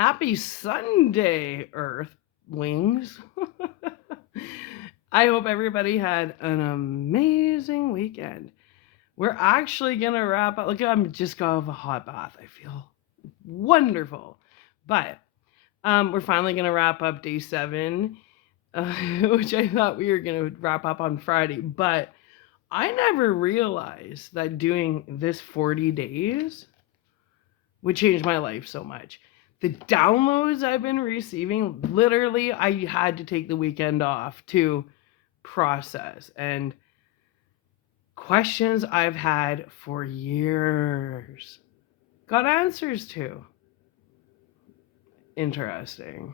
Happy Sunday, Earthlings. I hope everybody had an amazing weekend. We're actually going to wrap up. Look, I'm just got off a hot bath. I feel wonderful. But we're finally going to wrap up day 7, which I thought we were going to wrap up on Friday. But I never realized that doing this 40 days would change my life so much. The downloads I've been receiving, literally, I had to take the weekend off to process, and questions I've had for years got answers to. Interesting.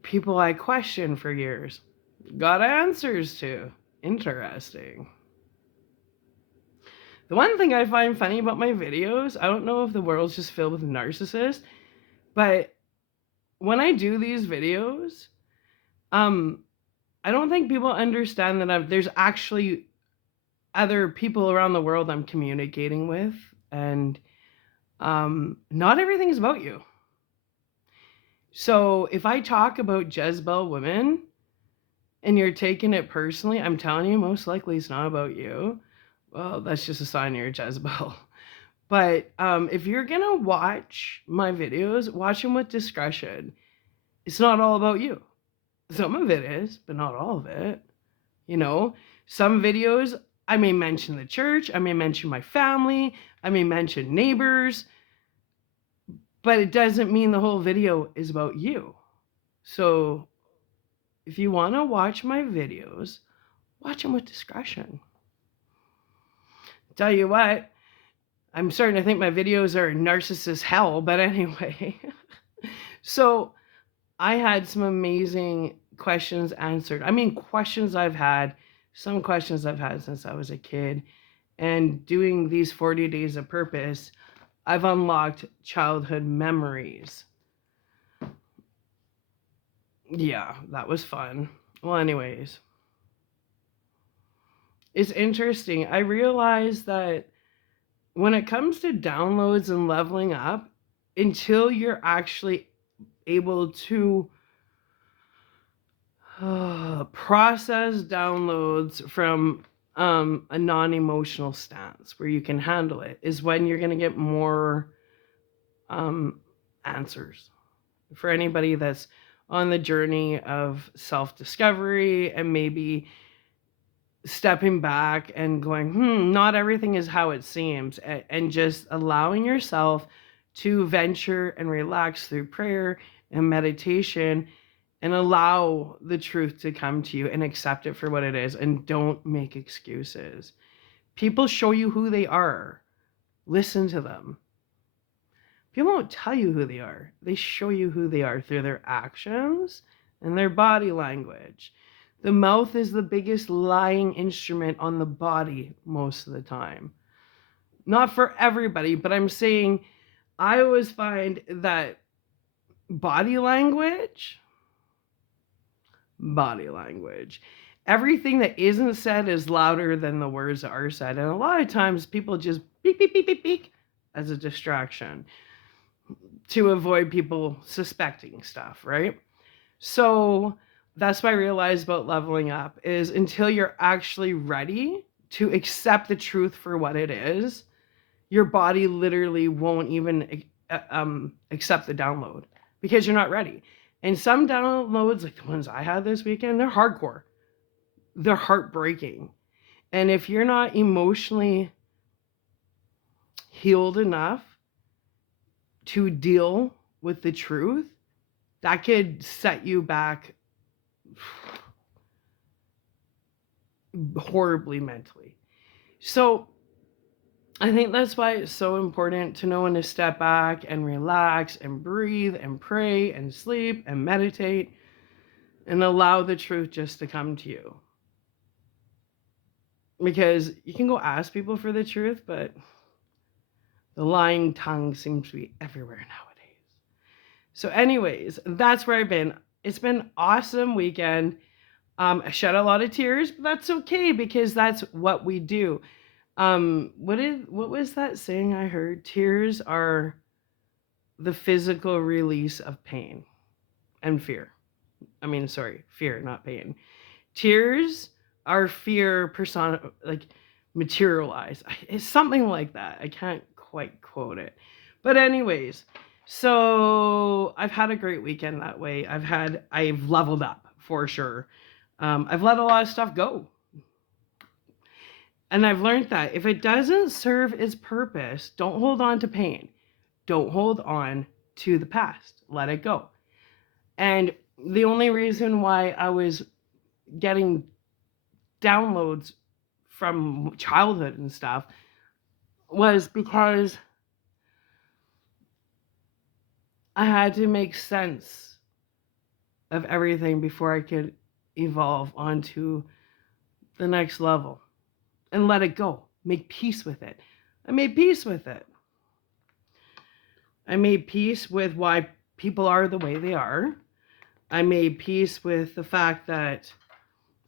People I questioned for years got answers to. Interesting. The one thing I find funny about my videos, I don't know if the world's just filled with narcissists, but when I do these videos, I don't think people understand that there's actually other people around the world I'm communicating with, and not everything is about you. So if I talk about Jezebel women and you're taking it personally, I'm telling you, most likely it's not about you. Well, that's just a sign you're a Jezebel. But if you're gonna watch my videos, watch them with discretion. It's not all about you. Some of it is, but not all of it. You know, some videos I may mention the church, I may mention my family, I may mention neighbors, but it doesn't mean the whole video is about you. So if you want to watch my videos, watch them with discretion. Tell you what, I'm starting to think my videos are narcissist hell, but anyway. So I had some amazing questions answered. I mean, questions I've had, some questions I've had since I was a kid. And doing these 40 days of purpose, I've unlocked childhood memories. Yeah, that was fun. Well, anyways, it's interesting. I realized that when it comes to downloads and leveling up, until you're actually able to process downloads from a non-emotional stance where you can handle it, is when you're going to get more answers. For anybody that's on the journey of self-discovery and maybe stepping back and going, not everything is how it seems, and just allowing yourself to venture and relax through prayer and meditation and allow the truth to come to you and accept it for what it is, and don't make excuses. People show you who they are. Listen to them. People won't tell you who they are. They show you who they are through their actions and their body language. The mouth is the biggest lying instrument on the body most of the time. Not for everybody, but I'm saying I always find that body language, everything that isn't said is louder than the words that are said. And a lot of times people just beep, beep, beep, beep, beep as a distraction to avoid people suspecting stuff, right? So that's what I realized about leveling up, is until you're actually ready to accept the truth for what it is, your body literally won't even accept the download because you're not ready. And some downloads, like the ones I had this weekend, they're hardcore. They're heartbreaking. And if you're not emotionally healed enough to deal with the truth, that could set you back horribly mentally. So I think that's why it's so important to know when to step back and relax and breathe and pray and sleep and meditate and allow the truth just to come to you. Because you can go ask people for the truth, but the lying tongue seems to be everywhere nowadays. So anyways, that's where I've been. It's been an awesome weekend. I shed a lot of tears, but that's okay because that's what we do. What was that saying I heard? Tears are the physical release of pain and fear. Fear, not pain. Tears are fear materialized. It's something like that. I can't quite quote it. But anyways, so I've had a great weekend that way. I've leveled up for sure. I've let a lot of stuff go. And I've learned that if it doesn't serve its purpose, don't hold on to pain. Don't hold on to the past. Let it go. And the only reason why I was getting downloads from childhood and stuff was because I had to make sense of everything before I could evolve onto the next level and let it go. Make peace with it. I made peace with it. I made peace with why people are the way they are. I made peace with the fact that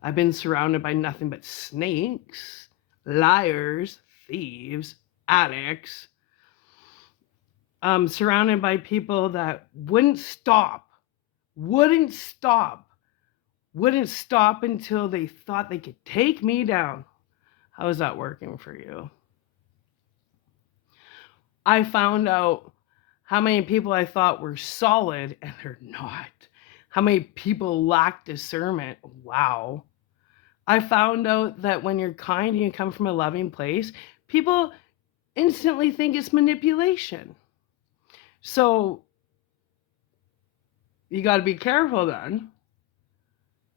I've been surrounded by nothing but snakes, liars, thieves, addicts. Surrounded by people that wouldn't stop until they thought they could take me down. How is that working for you? I found out how many people I thought were solid and they're not. How many people lack discernment. Wow. I found out that when you're kind and you come from a loving place, people instantly think it's manipulation. So you got to be careful then.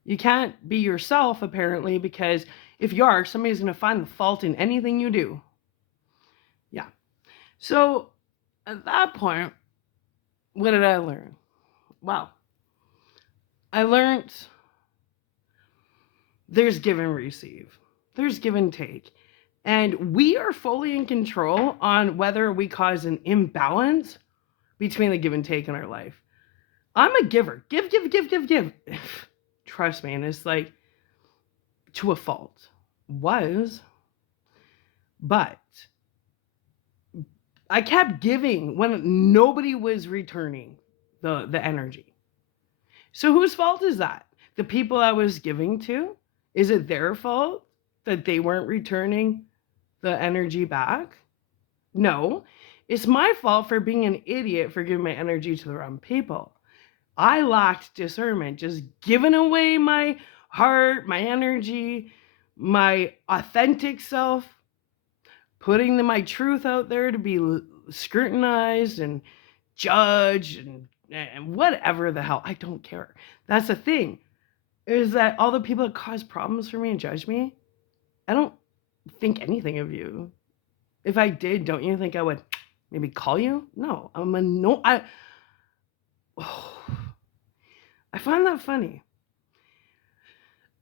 You can't be yourself, apparently, because if you are, somebody's going to find the fault in anything you do. Yeah. So at that point, what did I learn? Well, I learned there's give and receive. There's give and take. And we are fully in control on whether we cause an imbalance between the give and take in our life. I'm a giver. Give. Trust me, and it's like to a fault. But I kept giving when nobody was returning the energy. So whose fault is that? The people I was giving to? Is it their fault that they weren't returning the energy back? No, it's my fault for being an idiot for giving my energy to the wrong people. I lacked discernment, just giving away my heart, my energy, my authentic self, putting my truth out there to be scrutinized and judged and whatever the hell. I don't care. That's the thing, is that all the people that cause problems for me and judge me, I don't think anything of you. If I did, don't you think I would maybe call you? No, I find that funny.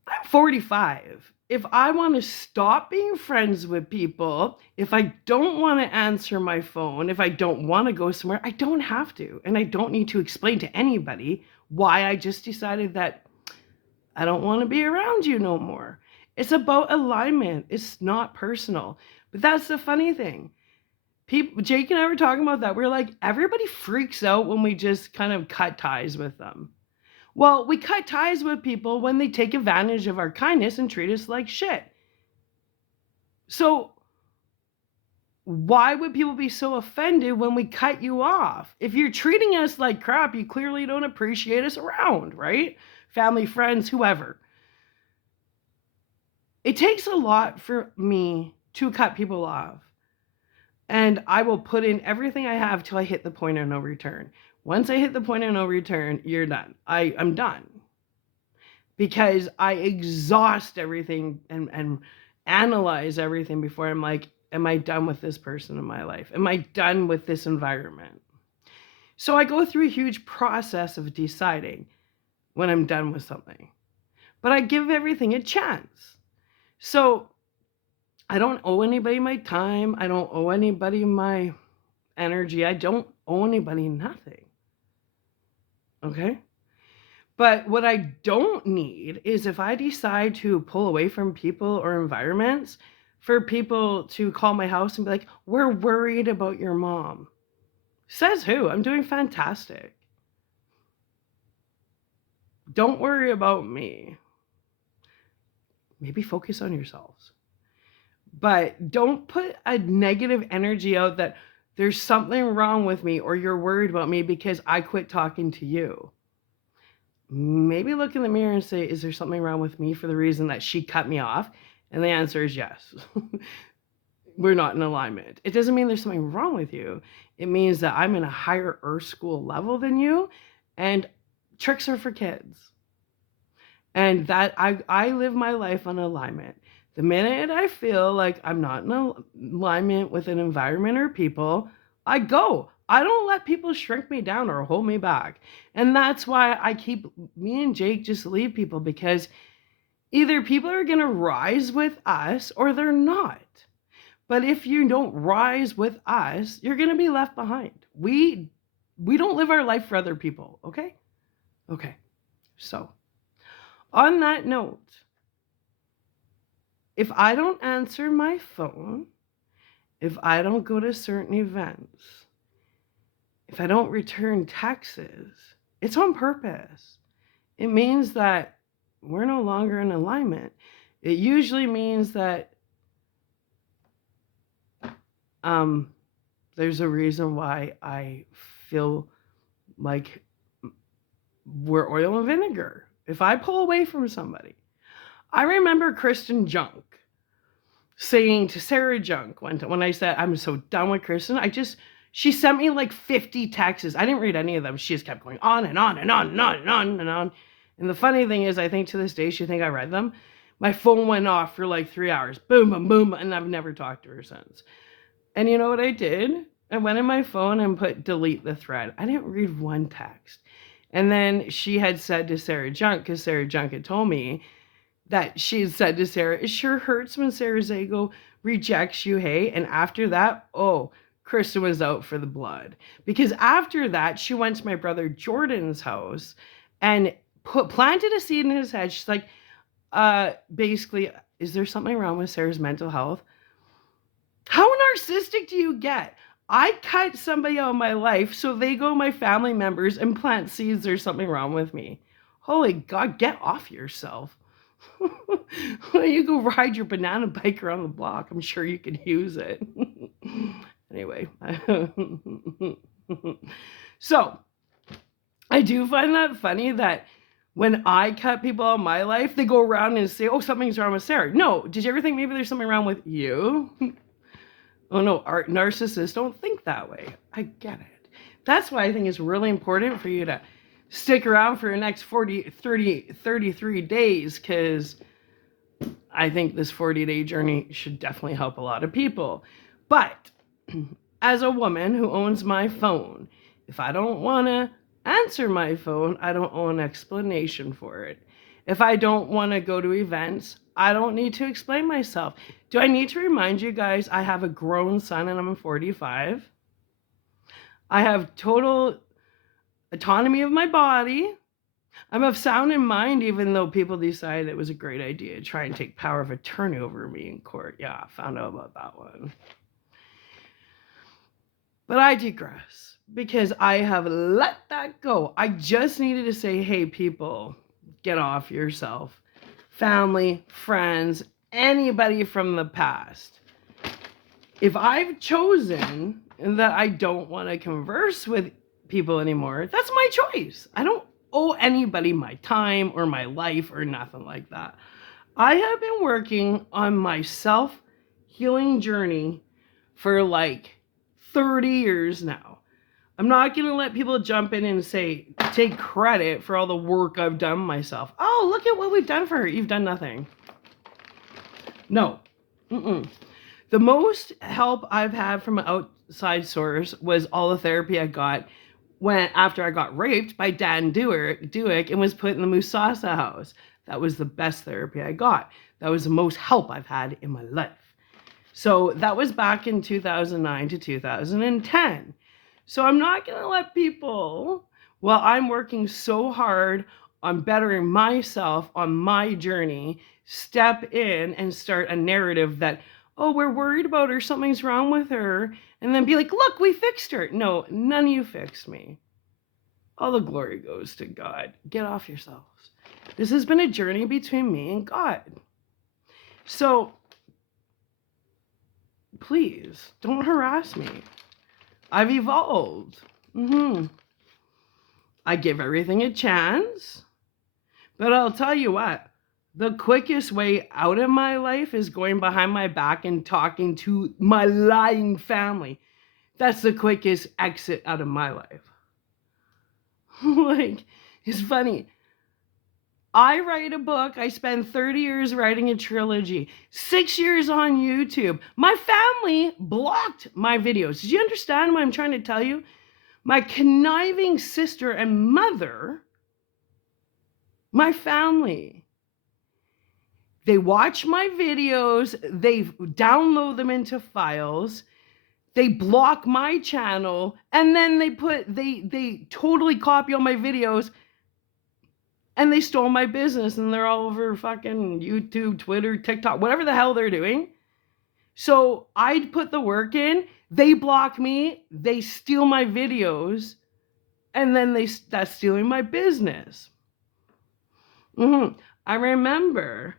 I'm 45. If I want to stop being friends with people, if I don't want to answer my phone, if I don't want to go somewhere, I don't have to. And I don't need to explain to anybody why I just decided that I don't want to be around you no more. It's about alignment. It's not personal. But that's the funny thing. Jake and I were talking about that. We're like, everybody freaks out when we just kind of cut ties with them. Well, we cut ties with people when they take advantage of our kindness and treat us like shit. So why would people be so offended when we cut you off? If you're treating us like crap, you clearly don't appreciate us around, right? Family, friends, whoever. It takes a lot for me to cut people off. And I will put in everything I have till I hit the point of no return. Once I hit the point of no return, you're done. I'm done. Because I exhaust everything and analyze everything before I'm like, am I done with this person in my life? Am I done with this environment? So I go through a huge process of deciding when I'm done with something. But I give everything a chance. So I don't owe anybody my time. I don't owe anybody my energy. I don't owe anybody nothing. Okay? But what I don't need is if I decide to pull away from people or environments, for people to call my house and be like, we're worried about your mom. Says who? I'm doing fantastic. Don't worry about me. Maybe focus on yourselves. But don't put a negative energy out that there's something wrong with me or you're worried about me because I quit talking to you. Maybe look in the mirror and say, is there something wrong with me for the reason that she cut me off? And the answer is yes. We're not in alignment. It doesn't mean there's something wrong with you. It means that I'm in a higher earth school level than you, and tricks are for kids. And that I live my life on alignment. The minute I feel like I'm not in alignment with an environment or people, I go. I don't let people shrink me down or hold me back. And that's why me and Jake just leave people, because either people are going to rise with us or they're not. But if you don't rise with us, you're going to be left behind. We don't live our life for other people, okay? Okay. So, on that note, if I don't answer my phone, if I don't go to certain events, if I don't return texts, it's on purpose. It means that we're no longer in alignment. It usually means that there's a reason why I feel like we're oil and vinegar. If I pull away from somebody, I remember Kristen Junk saying to Sarah Junk when I said, I'm so done with Kristen, she sent me like 50 texts. I didn't read any of them. She just kept going on and on and on and on and on and on. And the funny thing is, I think to this day, she think I read them. My phone went off for like 3 hours. Boom, boom, boom. And I've never talked to her since. And you know what I did? I went in my phone and put delete the thread. I didn't read one text. And then she had said to Sarah Junk, because Sarah Junk had told me that she had said to Sarah, it sure hurts when Sarah Zago rejects you, hey? And after that, Kristen was out for the blood. Because after that, she went to my brother Jordan's house and planted a seed in his head. She's like, basically, is there something wrong with Sarah's mental health? How narcissistic do you get? I cut somebody out of my life so they go my family members and plant seeds there's something wrong with me. Holy God, get off yourself. You go ride your banana bike around the block. I'm sure you can use it. Anyway. So, I do find that funny that when I cut people out of my life, they go around and say, something's wrong with Sarah. No, did you ever think maybe there's something wrong with you? Oh no, our narcissists don't think that way. I get it. That's why I think it's really important for you to stick around for the next 33 days, because I think this 40-day journey should definitely help a lot of people. But as a woman who owns my phone, if I don't want to answer my phone, I don't owe an explanation for it. If I don't want to go to events, I don't need to explain myself. Do I need to remind you guys I have a grown son and I'm 45? I have total autonomy of my body. I'm of sound in mind, even though people decided it was a great idea to try and take power of attorney over me in court. Yeah, I found out about that one. But I digress, because I have let that go. I just needed to say, hey, people, get off yourself. Family, friends, anybody from the past. If I've chosen that I don't want to converse with people anymore, that's my choice. I don't owe anybody my time or my life or nothing like that. I have been working on my self-healing journey for like 30 years now. I'm not going to let people jump in and take credit for all the work I've done myself. Oh, look at what we've done for her. You've done nothing. No. The most help I've had from an outside source was all the therapy I got after I got raped by Dan Dewick and was put in the Musasa house. That was the best therapy I got. That was the most help I've had in my life. So that was back in 2009 to 2010. So I'm not going to let people, while I'm working so hard on bettering myself on my journey, step in and start a narrative that oh, we're worried about her, something's wrong with her, and then be like, look, we fixed her. No, none of you fixed me. All the glory goes to God. Get off yourselves. This has been a journey between me and God. So please don't harass me. I've evolved. I give everything a chance. But I'll tell you what, the quickest way out of my life is going behind my back and talking to my lying family. That's the quickest exit out of my life. Like, it's funny. I write a book. I spend 30 years writing a trilogy, 6 years on YouTube. My family blocked my videos. Did you understand what I'm trying to tell you? My conniving sister and mother, my family, they watch my videos, they download them into files, they block my channel, and then they totally copy all my videos, and they stole my business, and they're all over fucking YouTube, Twitter, TikTok, whatever the hell they're doing. So I put the work in, they block me, they steal my videos, and then that's stealing my business. I remember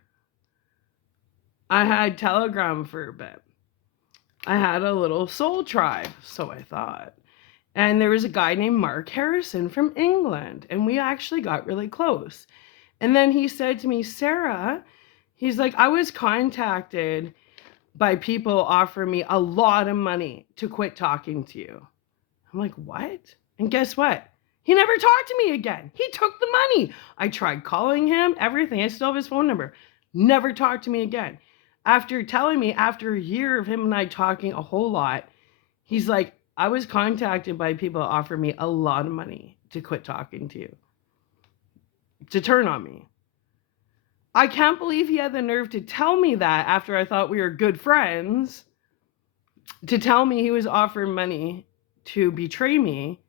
I had Telegram for a bit. I had a little soul tribe, so I thought. And there was a guy named Mark Harrison from England, and we actually got really close. And then he said to me, Sarah, he's like, I was contacted by people offering me a lot of money to quit talking to you. I'm like, what? And guess what? He never talked to me again. He took the money. I tried calling him, everything. I still have his phone number. Never talked to me again. After telling me, after a year of him and I talking a whole lot, he's like, I was contacted by people that offered me a lot of money to quit talking to you, to turn on me. I can't believe he had the nerve to tell me that after I thought we were good friends, to tell me he was offering money to betray me.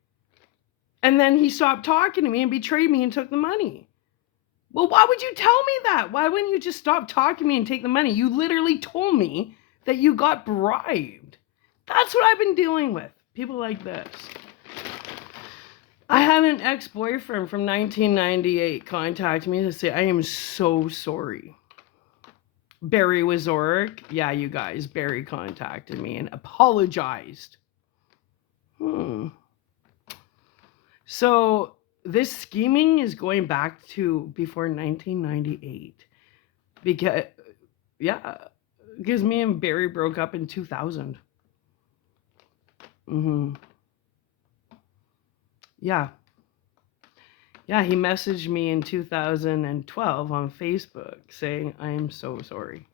And then he stopped talking to me and betrayed me and took the money. Well, why would you tell me that? Why wouldn't you just stop talking to me and take the money? You literally told me that you got bribed. That's what I've been dealing with. People like this. I had an ex-boyfriend from 1998 contact me to say, I am so sorry. Barry Wazorek. Yeah, you guys, Barry contacted me and apologized. So this scheming is going back to before 1998. Because me and Barry broke up in 2000. Yeah, he messaged me in 2012 on Facebook saying, I am so sorry.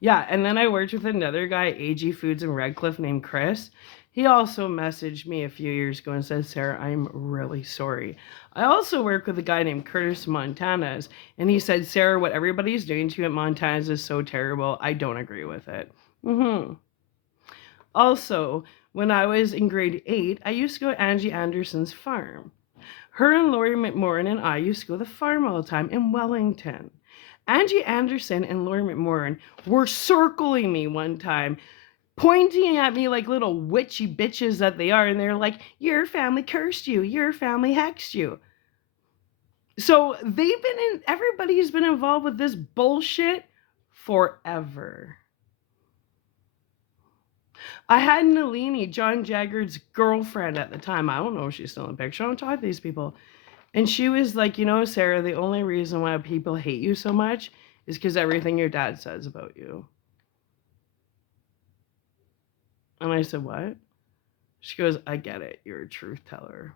Yeah, and then I worked with another guy, AG Foods in Redcliffe, named Chris. He also messaged me a few years ago and said, Sarah, I'm really sorry. I also work with a guy named Curtis Montanas, and he said, Sarah, what everybody's doing to you at Montanas is so terrible. I don't agree with it. Also, when I was in grade 8, I used to go to Angie Anderson's farm. Her and Lori McMorrin and I used to go to the farm all the time in Wellington. Angie Anderson and Lori McMorrin were circling me one time, pointing at me like little witchy bitches that they are, and they're like, your family cursed you, your family hexed you. So everybody's been involved with this bullshit forever. I had Nalini, John Jaggard's girlfriend at the time. I don't know if she's still in the picture. I don't talk to these people. And she was like, Sarah, the only reason why people hate you so much is because everything your dad says about you. And I said, what? She goes, I get it. You're a truth teller.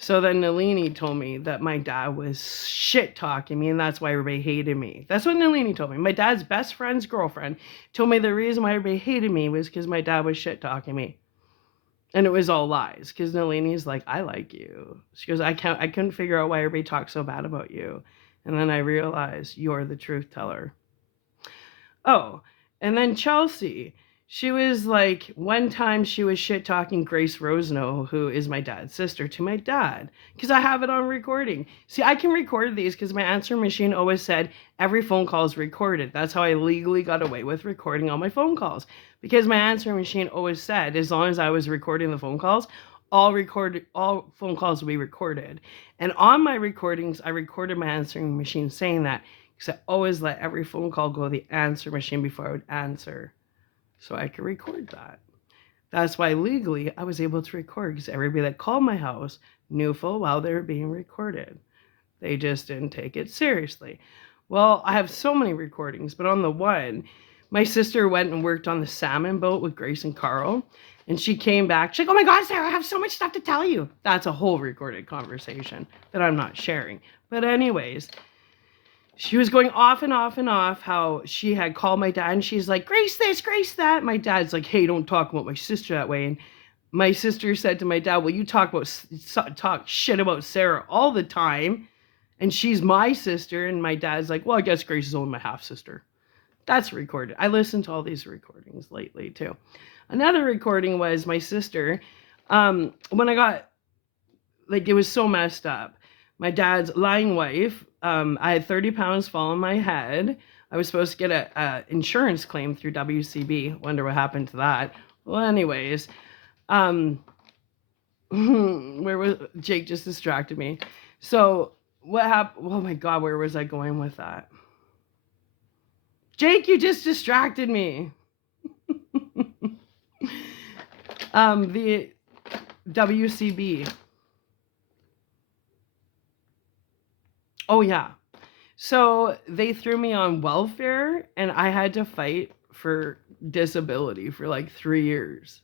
So then Nalini told me that my dad was shit talking me, and that's why everybody hated me. That's what Nalini told me. My dad's best friend's girlfriend told me the reason why everybody hated me was because my dad was shit talking me. And it was all lies, because Nalini's like, I like you. She goes, I couldn't figure out why everybody talks so bad about you. And then I realized you're the truth teller. Oh, and then Chelsea. She was like, one time she was shit talking Grace Roseno, who is my dad's sister, to my dad, because I have it on recording. See, I can record these because my answering machine always said every phone call is recorded. That's how I legally got away with recording all my phone calls, because my answering machine always said as long as I was recording the phone calls, all phone calls will be recorded. And on my recordings, I recorded my answering machine saying that, because I always let every phone call go to the answer machine before I would answer, so I could record that. That's why legally I was able to record, because everybody that called my house knew full well they were being recorded. They just didn't take it seriously. Well, I have so many recordings, but on the one, my sister went and worked on the salmon boat with Grace and Carl, and she came back. She's like, oh my God, Sarah, I have so much stuff to tell you. That's a whole recorded conversation that I'm not sharing. But anyways, she was going off and off and off how she had called my dad, and she's like, Grace this, Grace that. My dad's like, hey, don't talk about my sister that way. And my sister said to my dad, well, you talk shit about Sarah all the time, and she's my sister. And my dad's like, well, I guess Grace is only my half sister. That's recorded. I listened to all these recordings lately too. Another recording was my sister. When I got, like, it was so messed up. My dad's lying wife, I had 30 pounds fall on my head. I was supposed to get a insurance claim through WCB. Wonder what happened to that. Well, anyways, where was Jake? Just distracted me. So what happened? Oh my God, where was I going with that? Jake, you just distracted me. The WCB. Oh yeah. So they threw me on welfare, and I had to fight for disability for like 3 years.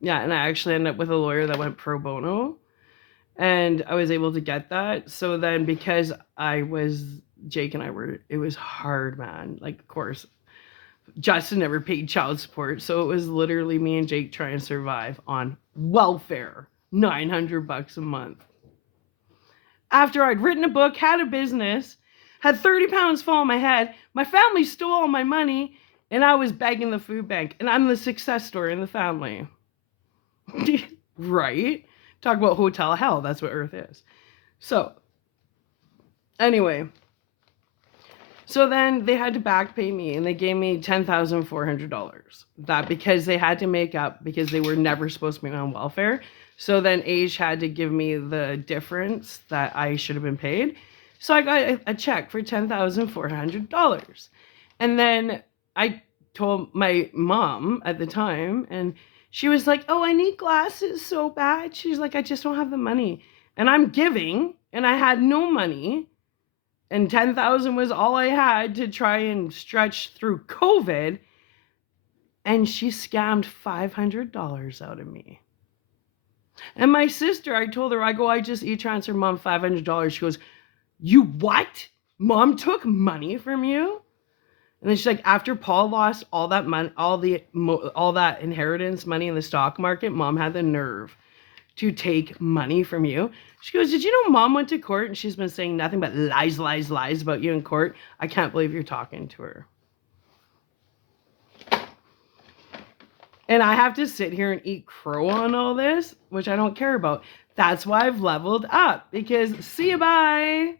Yeah, and I actually ended up with a lawyer that went pro bono, and I was able to get that. So then, because Jake and I were, it was hard, man. Like, of course, Justin never paid child support, so it was literally me and Jake trying to survive on welfare, $900 a month. After I'd written a book, had a business, had 30 pounds fall on my head, my family stole all my money, and I was begging the food bank, and I'm the success story in the family. Right? Talk about hotel hell. That's what Earth is. So, anyway. So then they had to back pay me, and they gave me $10,400. That because they had to make up, because they were never supposed to be on welfare. So then Age had to give me the difference that I should have been paid. So I got a check for $10,400. And then I told my mom at the time, and she was like, oh, I need glasses so bad. She's like, I just don't have the money. And I'm giving, and I had no money. And 10,000 was all I had to try and stretch through COVID. And she scammed $500 out of me. And my sister, I told her, I just e-transferred Mom $500. She goes, you what? Mom took money from you? And then she's like, after Paul lost all that money, all that inheritance money in the stock market, Mom had the nerve to take money from you. She goes, did you know Mom went to court and she's been saying nothing but lies, lies, lies about you in court? I can't believe you're talking to her. And I have to sit here and eat crow on all this, which I don't care about. That's why I've leveled up, because see you, bye.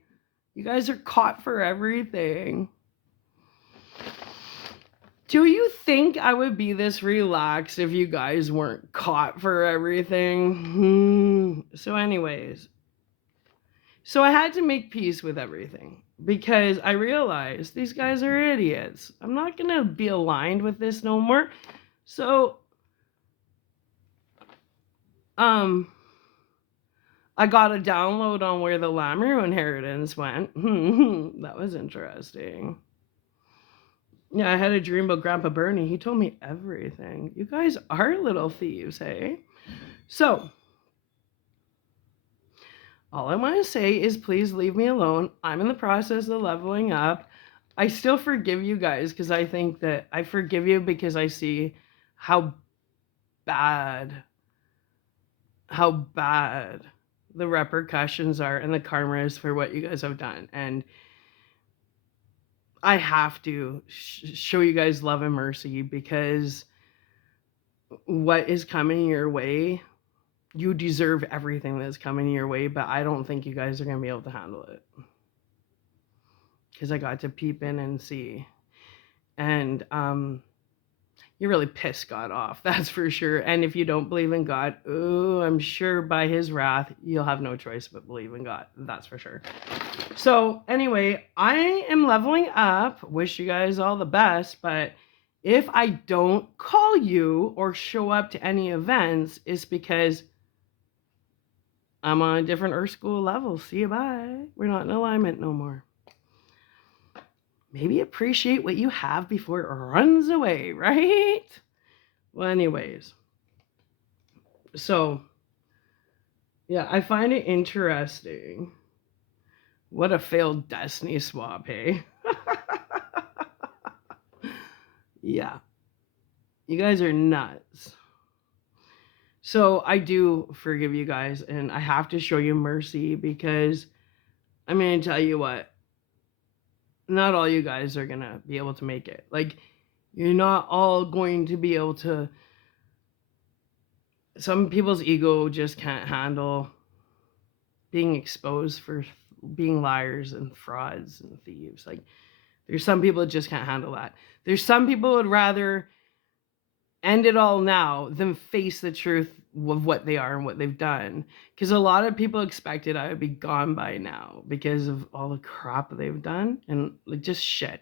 You guys are caught for everything. Do you think I would be this relaxed if you guys weren't caught for everything? So anyways, so I had to make peace with everything, because I realized these guys are idiots. I'm not going to be aligned with this no more. So, I got a download on where the Lamoureux inheritance went. That was interesting. Yeah, I had a dream about Grandpa Bernie. He told me everything. You guys are little thieves, hey? So, all I want to say is please leave me alone. I'm in the process of leveling up. I still forgive you guys, because I think that I forgive you because I see how bad the repercussions are and the karma is for what you guys have done. And I have to show you guys love and mercy, because what is coming your way, you deserve everything that's coming your way, but I don't think you guys are going to be able to handle it. Because I got to peep in and see. And you really piss God off, that's for sure. And if you don't believe in God, I'm sure by his wrath, you'll have no choice but believe in God. That's for sure. So anyway, I am leveling up. Wish you guys all the best. But if I don't call you or show up to any events, it's because I'm on a different Earth School level. See you, bye. We're not in alignment no more. Maybe appreciate what you have before it runs away, right? Well, anyways. So, yeah, I find it interesting. What a failed destiny swap, hey? Yeah. You guys are nuts. So I do forgive you guys, and I have to show you mercy, because I'm going to tell you what, not all you guys are going to be able to make it. Like, you're not all going to be able to. Some people's ego just can't handle being exposed for being liars and frauds and thieves. Like, there's some people that just can't handle that. There's some people who would rather end it all now than face the truth of what they are and what they've done. Because a lot of people expected I would be gone by now because of all the crap they've done, and like, just shit.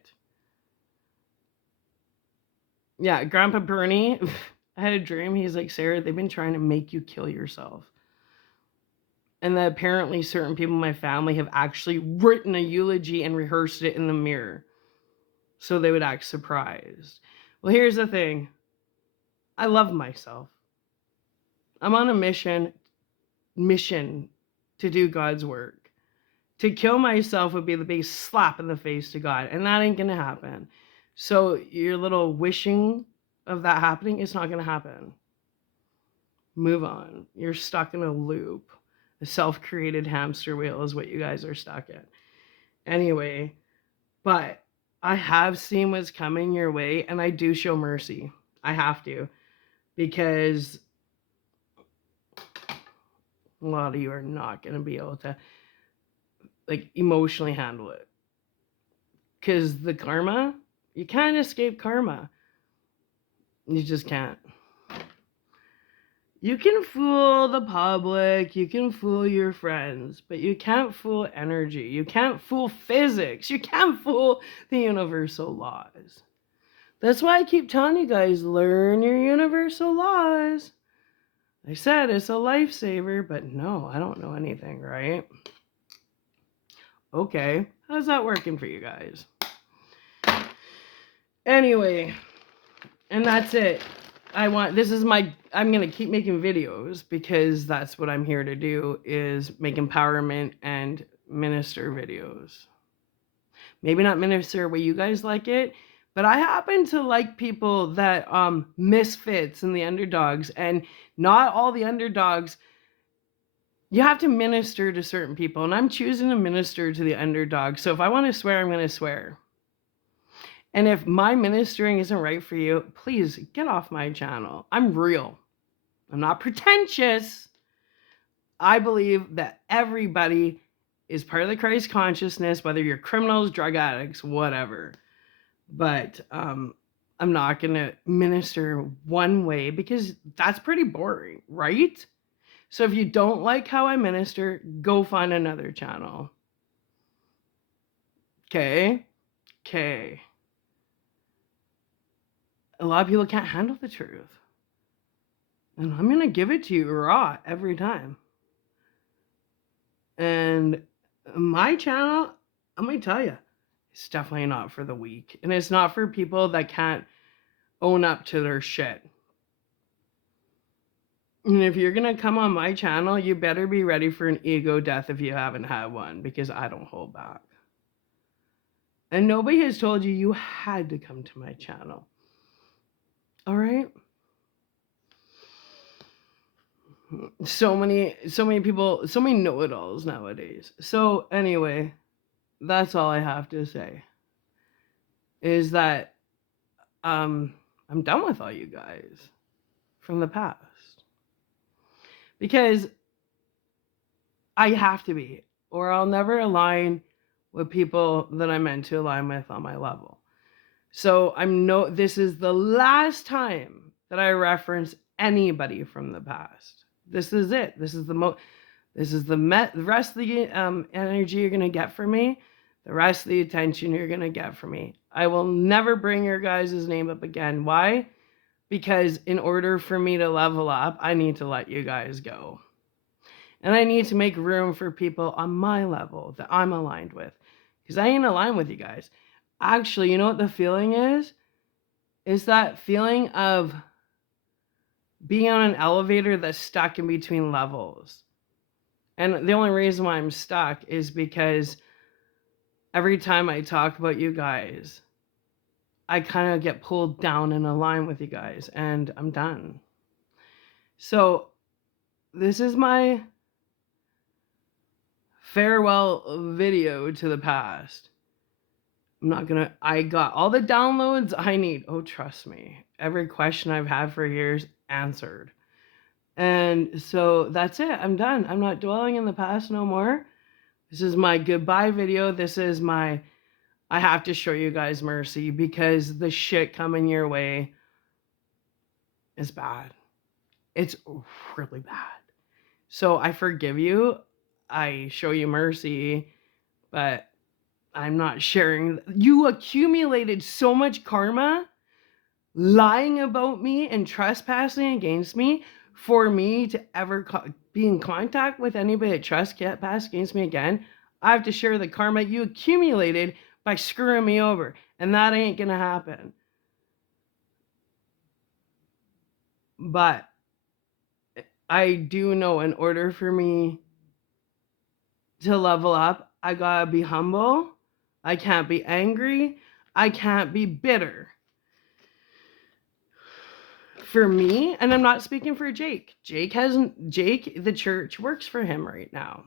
Yeah, Grandpa Bernie, I had a dream. He's like, Sarah, they've been trying to make you kill yourself. And that apparently certain people in my family have actually written a eulogy and rehearsed it in the mirror, so they would act surprised. Well, here's the thing. I love myself. I'm on a mission to do God's work. To kill myself would be the biggest slap in the face to God, and that ain't gonna happen. So your little wishing of that happening, it's not gonna happen. Move on. You're stuck in a loop. A self-created hamster wheel is what you guys are stuck in. Anyway, but I have seen what's coming your way, and I do show mercy. I have to, because a lot of you are not going to be able to like emotionally handle it. Because the karma, you can't escape karma. You just can't. You can fool the public, you can fool your friends, but you can't fool energy. You can't fool physics. You can't fool the universal laws. That's why I keep telling you guys, learn your universal laws. I said it's a lifesaver, but no, I don't know anything, right? Okay, how's that working for you guys? Anyway, and that's it. I'm gonna keep making videos, because that's what I'm here to do, is make empowerment and minister videos. Maybe not minister where you guys like it, but I happen to like people that misfits and the underdogs, and not all the underdogs. You have to minister to certain people, and I'm choosing to minister to the underdog. So if I want to swear, I'm going to swear. And if my ministering isn't right for you, please get off my channel. I'm real. I'm not pretentious. I believe that everybody is part of the Christ consciousness, whether you're criminals, drug addicts, whatever. But I'm not going to minister one way, because that's pretty boring, right? So if you don't like how I minister, go find another channel. Okay? A lot of people can't handle the truth. And I'm going to give it to you raw every time. And my channel, I'm going to tell you, it's definitely not for the weak. And it's not for people that can't own up to their shit. And if you're going to come on my channel, you better be ready for an ego death if you haven't had one, because I don't hold back. And nobody has told you you had to come to my channel. All right? So many people, so many know-it-alls nowadays. So anyway, that's all I have to say. is that I'm done with all you guys from the past. Because I have to be, or I'll never align with people that I'm meant to align with on my level. So this is the last time that I reference anybody from the past. This is it. This is the rest of the energy you're gonna get from me. The rest of the attention you're gonna get from me. I will never bring your guys' name up again. Why? Because in order for me to level up, I need to let you guys go. And I need to make room for people on my level that I'm aligned with. Because I ain't aligned with you guys. Actually, you know what the feeling is? Is that feeling of being on an elevator that's stuck in between levels. And the only reason why I'm stuck is because every time I talk about you guys, I kind of get pulled down and align with you guys, and I'm done. So this is my farewell video to the past. I got all the downloads I need. Oh, trust me. Every question I've had for years answered. And so that's it. I'm done. I'm not dwelling in the past no more. This is my goodbye video. This is I have to show you guys mercy because the shit coming your way is bad. It's really bad. So I forgive you. I show you mercy, but I'm not sharing. You accumulated so much karma lying about me and trespassing against me for me to ever be in contact with anybody that trespass against me again. I have to share the karma you accumulated by screwing me over, and that ain't gonna happen. But I do know in order for me to level up, I gotta be humble. I can't be angry. I can't be bitter. For me, and I'm not speaking for Jake. Jake, the church works for him right now.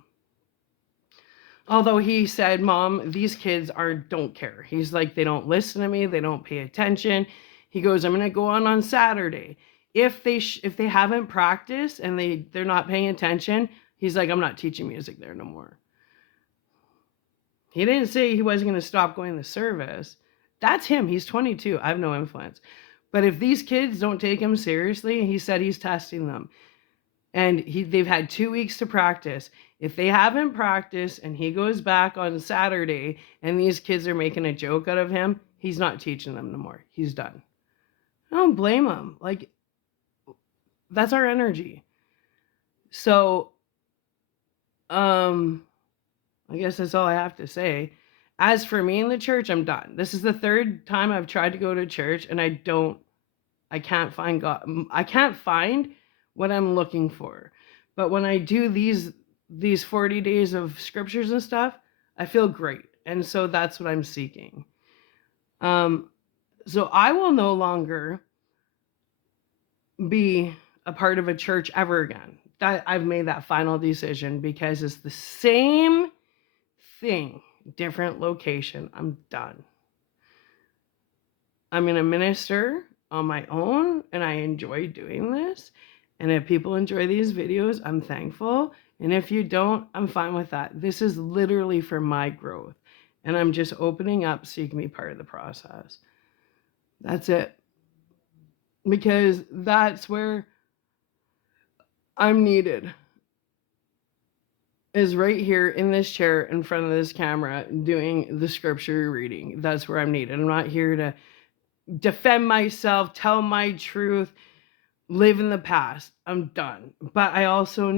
Although he said, Mom, these kids don't care. He's like, they don't listen to me. They don't pay attention. He goes, I'm going to go on Saturday. If they haven't practiced and they're not paying attention, he's like, I'm not teaching music there no more. He didn't say he wasn't going to stop going to service. That's him. He's 22. I have no influence. But if these kids don't take him seriously, he said he's testing them. And they've had 2 weeks to practice. If they haven't practiced and he goes back on Saturday and these kids are making a joke out of him, he's not teaching them no more. He's done. I don't blame him. Like, that's our energy. So, I guess that's all I have to say. As for me in the church, I'm done. This is the third time I've tried to go to church and I can't find God. I can't find what I'm looking for. But when I do these 40 days of scriptures and stuff, I feel great. And so that's what I'm seeking. So I will no longer be a part of a church ever again. I've made that final decision because it's the same thing, different location. I'm done. I'm going to minister on my own, and I enjoy doing this. And if people enjoy these videos, I'm thankful. And if you don't, I'm fine with that. This is literally for my growth. And I'm just opening up so you can be part of the process. That's it. Because that's where I'm needed. Is right here in this chair in front of this camera doing the scripture reading. That's where I'm needed. I'm not here to defend myself, tell my truth, live in the past. I'm done. But I also